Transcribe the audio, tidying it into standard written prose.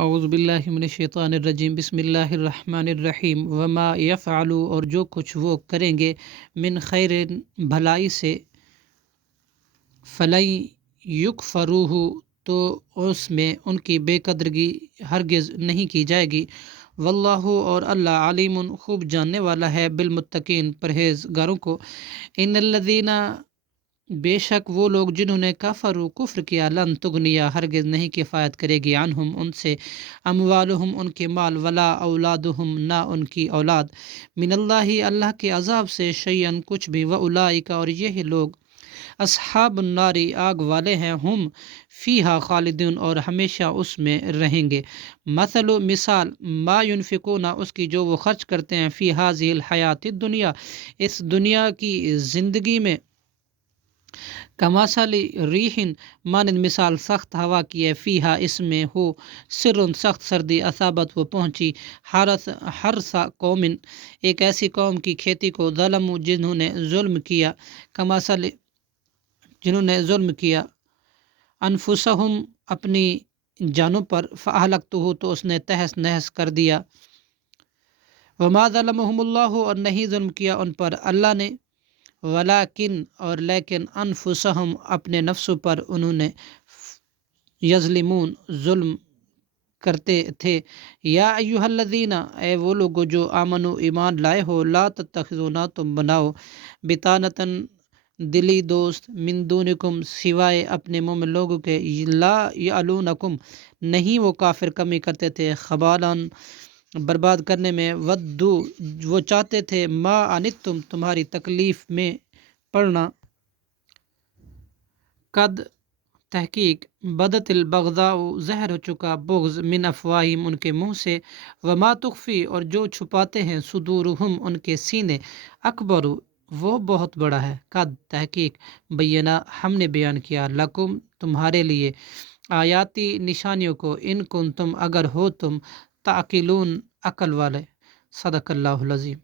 اعوذ باللہ من الشیطان الرجیم، بسم اللہ الرحمن الرحیم۔ وما یفعلوا، اور جو کچھ وہ کریں گے، من خیر، بھلائی سے، فلن یکفروہ، تو اس میں ان کی بے قدرگی ہرگز نہیں کی جائے گی۔ واللہ، اور اللہ، علیم، خوب جاننے والا ہے، بالمتقین، پرہیزگاروں کو۔ ان الذین، بے شک وہ لوگ جنہوں نے کفر کیا، لن تغنیا، ہرگز نہیں کفایت کرے گی، عنہم، ان سے، اموالہم، ان کے مال، ولا اولادہم، نہ ان کی اولاد، من اللہ، اللہ کے عذاب سے، شیئن، کچھ بھی، واولئک، اور یہی لوگ، اصحاب النار، آگ والے ہیں، ہم فیہا خالدون، اور ہمیشہ اس میں رہیں گے۔ مثل، مثال، ما ینفقون، اس کی جو وہ خرچ کرتے ہیں، فی ہذہ الحیات الدنیا، اس دنیا کی زندگی میں، کمثل ریح، مانند مثال سخت ہوا کی ہے، فیہا، اس میں، ہو، سر، سخت سردی، اصابت، وہ پہنچی، حرث قوم، ایک ایسی قوم کی کھیتی کو، ظلموا، جنہوں نے ظلم کیا، انفسہم، اپنی جانوں پر، فاہلکتہ، تو اس نے تہس نہس کر دیا، وما ظلمہم اللہ، اور نہیں ظلم کیا ان پر اللہ نے، ولیکن، اور لیکن، انفسہم، اپنے نفسوں پر انہوں نے، یظلمون، ظلم کرتے تھے۔ یا ایہا الذین، اے وہ لوگو جو آمنو، ایمان لائے ہو، لا تتخذوا، نہ تم بناؤ، بطانۃ، دلی دوست، من دونکم، سوائے اپنے مومن لوگوں کے، لا یعلونکم، نہیں وہ کافر کمی کرتے تھے، خبالان، برباد کرنے میں، ودو، وہ چاہتے تھے، ما انتم، تمہاری تکلیف میں پڑنا، قد، تحقیق، بدت البغضاء، ظاہر ہو چکا بغض، من افواہہم، ان کے منہ سے، وما تخفی، اور جو چھپاتے ہیں، صدورہم، ان کے سینے، اکبر، وہ بہت بڑا ہے، قد، تحقیق، بینا، ہم نے بیان کیا، لکم، تمہارے لیے، آیاتی، نشانیوں کو، ان کنتم، اگر ہو تم، تعقلون، عقل والے۔ صدق اللہ العظیم۔